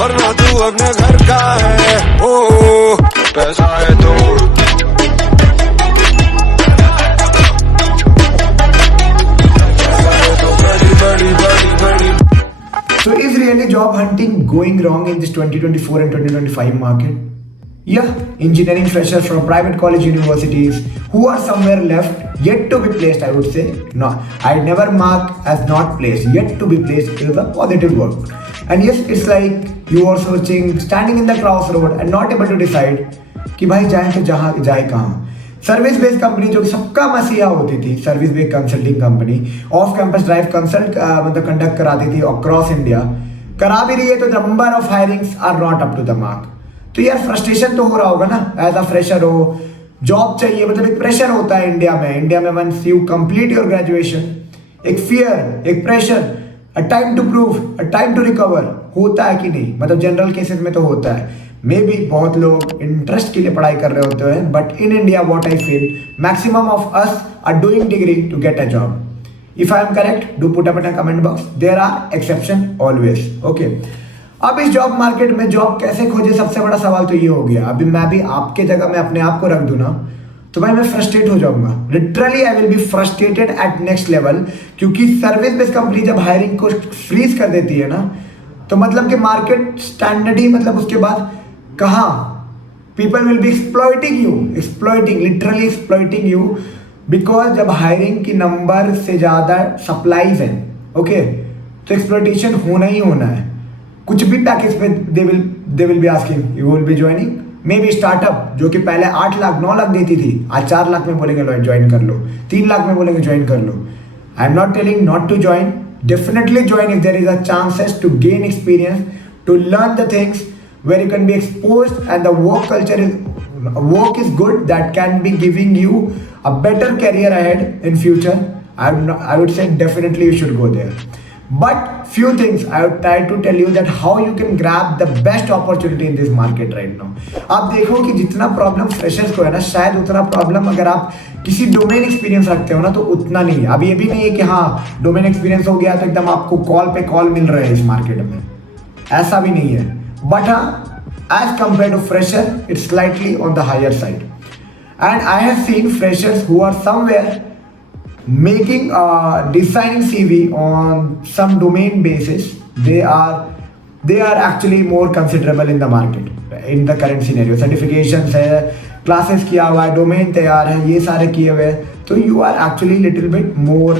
So is really job hunting going wrong in this 2024 and 2025 market? Yeah, engineering freshers from private college universities who are somewhere left yet to be placed, I would say. No, I'd never mark as not placed, yet to be placed is a positive word. And yes, it's like you are searching, standing in the crossroad and not able to decide कि भाई जाए तो जहाँ जाए कहाँ। Service based company जो सबका मसीहा होती थी, service based consulting company off campus drive consult मतलब कंडक्ट कराती थी अक्रॉस इंडिया, करा भी रही है, तो number of hirings are not up to the mark. तो यार फ्रस्ट्रेशन तो हो रहा होगा ना, एज अ फ्रेशर हो, जॉब चाहिए, मतलब एक प्रेशर होता है इंडिया में once you complete your graduation, एक फियर, एक pressure, a time to prove, a time to recover होता है कि नहीं? मतलब जनरल केसेस में तो होता है, मे बी बहुत लोग इंटरेस्ट के लिए पढ़ाई कर रहे होते हैं, but in India what I feel maximum of us are doing degree to get a job. If I am correct, do put up in a comment box, there are exception always. Okay, अब इस job market में job कैसे खोजे, सबसे बड़ा सवाल तो ये हो गया। अभी मैं भी आपके जगह में अपने आप को रख दूं ना, तो भाई मैं फ्रस्ट्रेट हो जाऊंगा, literally I will be frustrated at next level, क्योंकि सर्विस बेस्ड कंपनी जब हायरिंग को फ्रीज कर देती है ना, तो मतलब कि मार्केट स्टैंडर्ड ही, मतलब उसके बाद कहाँ people will be exploiting literally exploiting you, because जब हायरिंग की नंबर से ज़्यादा सप्लाईज हैं, ओके, तो एक्सप्लॉइटेशन होना ही होना है। कुछ भी पैकेज पे they will be asking you will be joining, may be startup जो कि पहले 8 लाख 9 लाख देती थी, आज 4 लाख में बोलेंगे ज्वाइन कर लो, 3 लाख में बोलेंगे ज्वाइन कर लो। I am not telling not to join, definitely join if there is a chances to gain experience, to learn the things where you can be exposed, and the work is good, that can be giving you a better career ahead in future. I would say definitely you should go there, but few things I would try to tell you that how you can grab the best opportunity in this market right now. आप देखो कि जितना problem freshers को है ना, शायद उतना problem अगर आप किसी डोमेन एक्सपीरियंस रखते हो ना, तो उतना नहीं है। अब ये भी नहीं है कि हाँ डोमेन एक्सपीरियंस हो गया तो एकदम आपको कॉल पे कॉल मिल रहे हैं इस मार्केट में, ऐसा भी नहीं है। बट हाँ, as compare to fresher it's slightly on the higher side, and I have seen freshers who are somewhere making designing CV on some domain basis. They are actually more considerable in the market in the current scenario. Certifications है, classes किया हुआ है, domain तैयार है, ये सारे किए हुए हैं, तो you are actually little bit more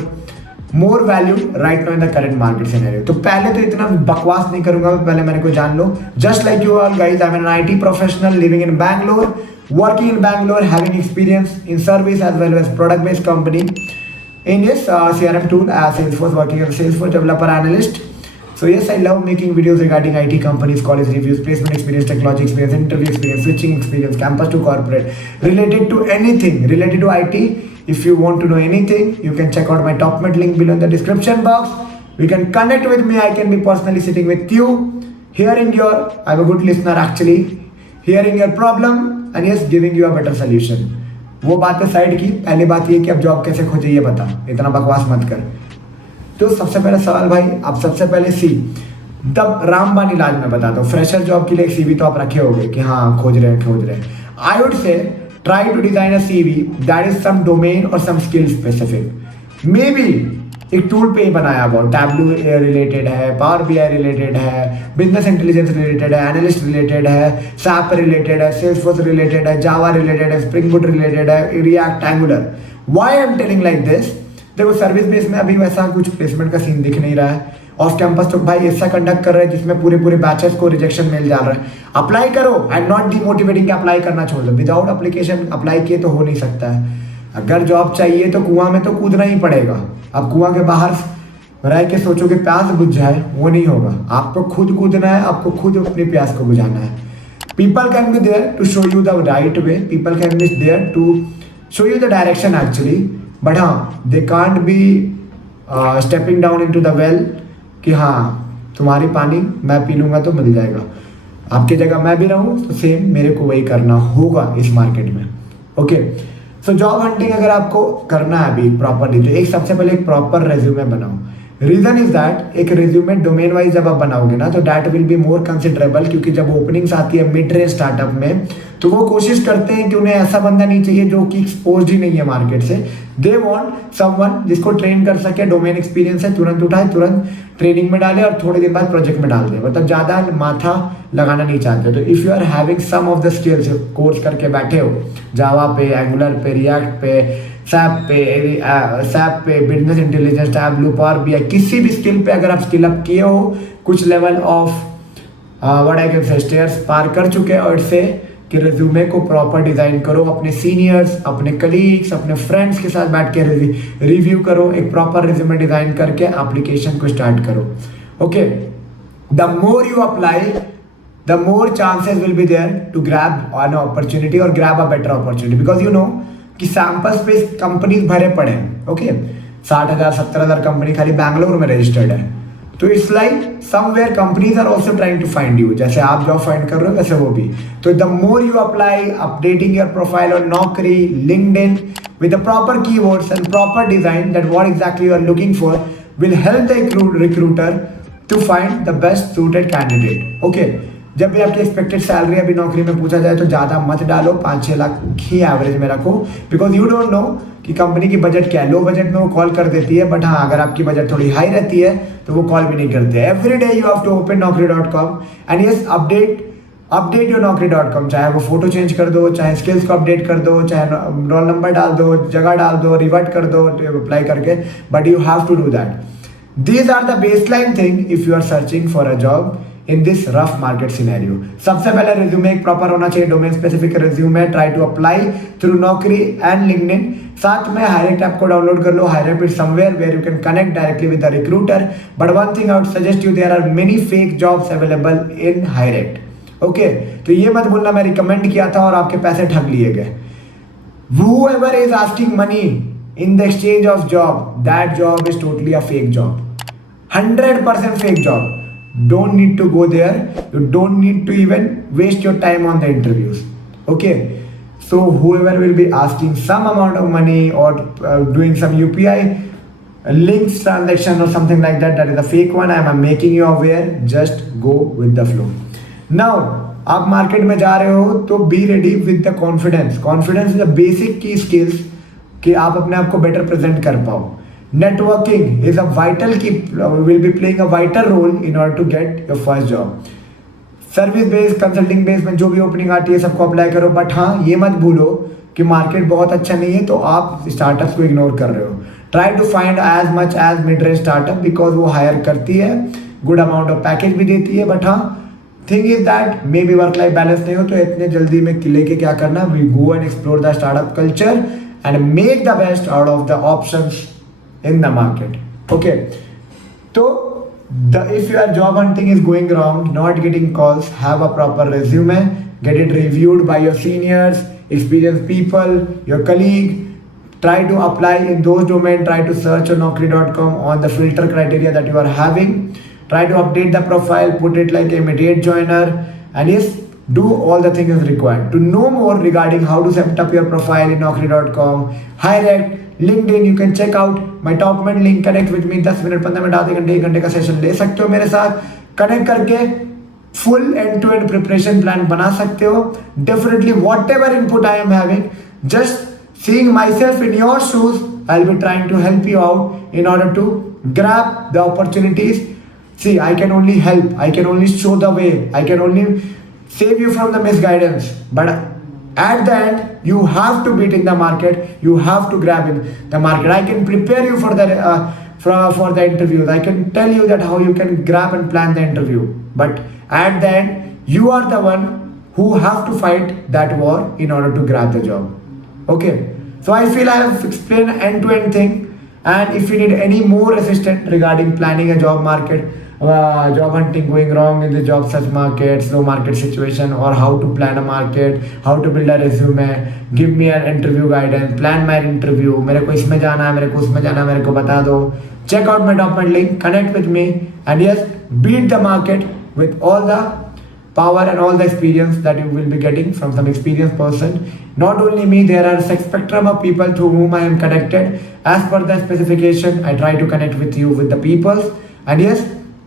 valued right now in the current market scenario. तो पहले तो इतना बकवास नहीं करूंगा, पहले मेरे को जान लो। Just like you all guys, I'm an IT professional living in Bangalore, working in Bangalore, having experience in service as well as product based company. In yes, CRM tool as Salesforce, working as a Salesforce developer analyst. So yes, I love making videos regarding IT companies, college reviews, placement experience, technology experience, interview experience, switching experience, campus to corporate, related to anything related to IT. If you want to know anything, you can check out my TopMed link below in the description box. You can connect with me. I can be personally sitting with you, hearing I'm a good listener actually, hearing your problem and yes, giving you a better solution. वो बात पे side की, पहली बात ये कि अब job कैसे खोजे ये बता, इतना बकवास मत कर। तो सबसे पहला सवाल भाई, आप सबसे पहले तब रामबान इलाज में बताता हूँ। फ्रेशर जॉब के लिए एक CV तो आप रखे होगे कि हाँ खोज रहे हैं। I would say try to design a CV that is some domain और some skill specific. Maybe एक टूल पे ही बनाया हुआ, टैब्लू रिलेटेड है, पावर BI रिलेटेड है, बिजनेस इंटेलिजेंस रिलेटेड है, एनालिस्ट रिलेटेड है, SAP रिलेटेड है, सेल्सफोर्स रिलेटेड है, जावा रिलेटेड है, स्प्रिंग बूट रिलेटेड है, React, Angular. Why I am telling like this, देखो सर्विस बेस में अभी वैसा कुछ प्लेसमेंट का सीन दिख नहीं रहा है। ऑफ कैंपस तो भाई ऐसा कंडक्ट कर रहे हैं जिसमें पूरे बैचेस को रिजेक्शन मिल जा रहा है। अप्लाई करो, आई एम नॉट डिमोटिवेटिंग कि अप्लाई करना छोड़ दो, विदाउट एप्लीकेशन अप्लाई किए तो हो नहीं सकता है। अगर जॉब चाहिए तो कुआं में तो कूदना ही पड़ेगा। अब कुआं के बाहर रह के सोचो कि प्यास बुझ जाए, वो नहीं होगा। आपको खुद कूदना है, आपको खुद अपनी प्यास को बुझाना है। People can be there to show you the right way, people can be there to show you the direction actually, but हाँ they can't be stepping down into the well कि हाँ तुम्हारी पानी मैं पी लूँगा तो मिल जाएगा। आपकी जगह मैं भी रहूँ तो सेम मेरे को वही करना होगा इस मार्केट में। ओके, सो जॉब हंटिंग अगर आपको करना है अभी प्रॉपरली, तो एक सबसे पहले एक प्रॉपर रेज्यूमे बनाओ। रीजन इज दैट एक रिज्यूमे डोमेन वाइज जब आप बनाओगे ना तो that will be more considerable, क्योंकि जब ओपनिंग्स आती है मिड रेंज स्टार्टअप में तो वो कोशिश करते हैं कि उन्हें ऐसा बंदा नहीं चाहिए जो कि एक्सपोज ही नहीं है मार्केट से। दे वांट समवन जिसको ट्रेन कर सके, डोमेन एक्सपीरियंस है, तुरंत उठाए, तुरंत ट्रेनिंग में डाले और थोड़े दिन बाद प्रोजेक्ट में डाल दे, मतलब ज़्यादा माथा लगाना नहीं चाहते। तो if you are having some of the skills, course करके बैठे हो जावा पे, एंगुलर पे, रिएक्ट पे, सैप पे, business intelligence, tableau, power BI, किसी भी स्किल पे अगर आप स्किल अप किए हो, कुछ level of what I can say stairs पार कर चुके हो, और से कि रिज्यूमे को प्रॉपर डिजाइन करो, अपने सीनियर्स, अपने कलीग्स, अपने फ्रेंड्स के साथ बैठ के रिव्यू करो, एक प्रॉपर रिज्यूमे डिजाइन करके एप्लीकेशन को स्टार्ट करो। Okay, the more you apply the more chances will be there to grab an opportunity or grab a better opportunity, because you know कि सैंपल स्पेस कंपनीज भरे पड़े हैं। Okay, 60,000 70,000 company खाली बैंगलोर में registered है। तो it's like somewhere companies are also trying to find you, जैसे आप जॉब फाइंड कर रहे हो वैसे वो भी। तो the more you apply, updating your profile on नौकरी, LinkedIn with the proper keywords and proper design that what exactly you are looking for will help the recruiter to find the best suited candidate. Okay, जब भी आपकी expected salary अभी नौकरी में पूछा जाए तो ज़्यादा मत डालो, 5-6 लाख ही एवरेज में रखो, बिकॉज यू डोंट नो कि कंपनी की बजट क्या है। लो बजट में वो कॉल कर देती है, बट हाँ अगर आपकी बजट थोड़ी हाई रहती है तो वो कॉल भी नहीं करते। Every day you have to open naukri.com and yes update your naukri.com, चाहे वो फोटो चेंज कर दो, चाहे स्किल्स को अपडेट कर दो, चाहे रोल नंबर डाल दो, जगह डाल दो, रिवर्ट कर दो अप्लाई करके, but you have to do that. These are the baseline thing if you are searching for a job in this rough market scenario. सबसे पहले रिज्यूमे एक प्रॉपर होना चाहिए, domain specific resume, try to apply through Naukri and LinkedIn. साथ में Hirect app को download कर लो, Hirect is somewhere where you can connect directly with the recruiter, but one thing I would suggest you, there are many fake jobs available in Hirect. Okay, तो ये मत बोलना मैं रिकमेंड किया था और आपके पैसे ठग लिए गए। Whoever is asking money in the exchange of job, that job is totally a fake job, 100% fake job. Don't need to go there, you don't need to even waste your time on the interviews. Okay, so whoever will be asking some amount of money or doing some UPI links transaction or something like that, that is a fake one. I am making you aware, just go with the flow. Now आप market में जा रहे हो तो be ready with the confidence. Confidence is the basic key skills कि आप अपने आप को बेटर प्रेजेंट कर पाओ। Networking is a vital key will be playing a vital role in order to get your first job. Service based, consulting based में जो भी ओपनिंग आती है सबको अप्लाई करो, बट हाँ ये मत भूलो कि मार्केट बहुत अच्छा नहीं है तो आप स्टार्टअप्स को इग्नोर कर रहे हो। Try to find as much as mid range startup, because वो हायर करती है, गुड अमाउंट ऑफ पैकेज भी देती है, बट हाँ thing is that may be work life balance नहीं हो तो इतने जल्दी में लेके क्या करना, we go and explore the startup culture and make the best out of the options in the market. Okay, so if your job hunting is going wrong, not getting calls, have a proper resume, get it reviewed by your seniors, experienced people, your colleague. Try to apply in those domains, try to search on naukri.com on the filter criteria that you are having, try to update the profile, put it like immediate joiner, and yes, do all the things required. To know more regarding how to set up your profile in naukri.com, Hirect, LinkedIn, you can check out my document link, connect with me, 10 minute 15 minute आधे घंटे 1 घंटे का session ले सकते हो मेरे साथ, connect करके full end to end preparation plan बना सकते हो। Definitely whatever input I am having, just seeing myself in your shoes, I will be trying to help you out in order to grab the opportunities. See, I can only help, I can only show the way, I can only save you from the misguidance, but at the end you have to beat in the market, you have to grab in the market. I can prepare you for the interviews, I can tell you that how you can grab and plan the interview, but at the end you are the one who have to fight that war in order to grab the job. Okay, so I feel I have explained end-to-end thing, and if you need any more assistance regarding planning a job market, job hunting going wrong in the job search market, slow market situation, or how to plan a market, how to build a resume, give me an interview guidance, plan my interview, मेरे को इसमें जाना है, मेरे को उसमें जाना है, मेरे को बता दो, check out my document link, connect with me, and yes, beat the market with all the power and all the experience that you will be getting from some experienced person. Not only me, there are a spectrum of people to whom I am connected. As per the specification, I try to connect with you with the people, and yes,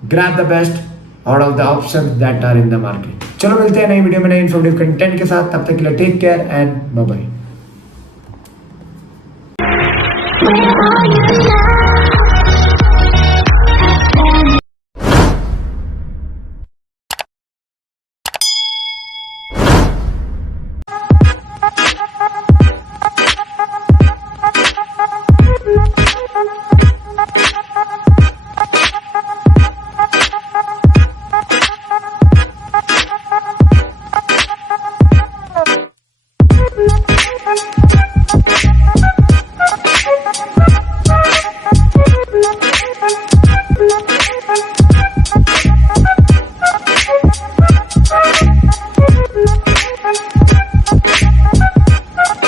grab the best out of the options that are in the market. चलो मिलते हैं नई video में नए informative content के साथ. तब तक के लिए take care and bye bye.